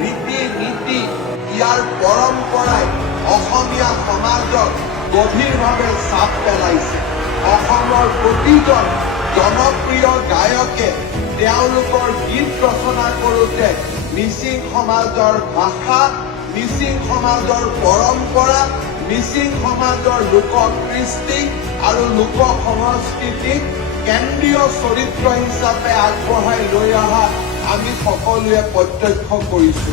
ৰীতি নীতি ইয়াৰ পৰম্পৰাই অসমীয়া সমাজক গভীৰভাৱে চাপ পেলাইছে। অসমৰ প্ৰতিজন জনপ্ৰিয় গায়কে তেওঁলোকৰ গীত ৰচনা কৰোঁতে মিচিং সমাজৰ ভাষা, মিচিং সমাজৰ পৰম্পৰা, মিচিং সমাজৰ লোককৃষ্টি আৰু লোক সংস্কৃতিক কেন্দ্ৰীয় চৰিত্ৰ হিচাপে আগবঢ়াই লৈ অহা আমি সকলোৱে প্ৰত্যক্ষ কৰিছো।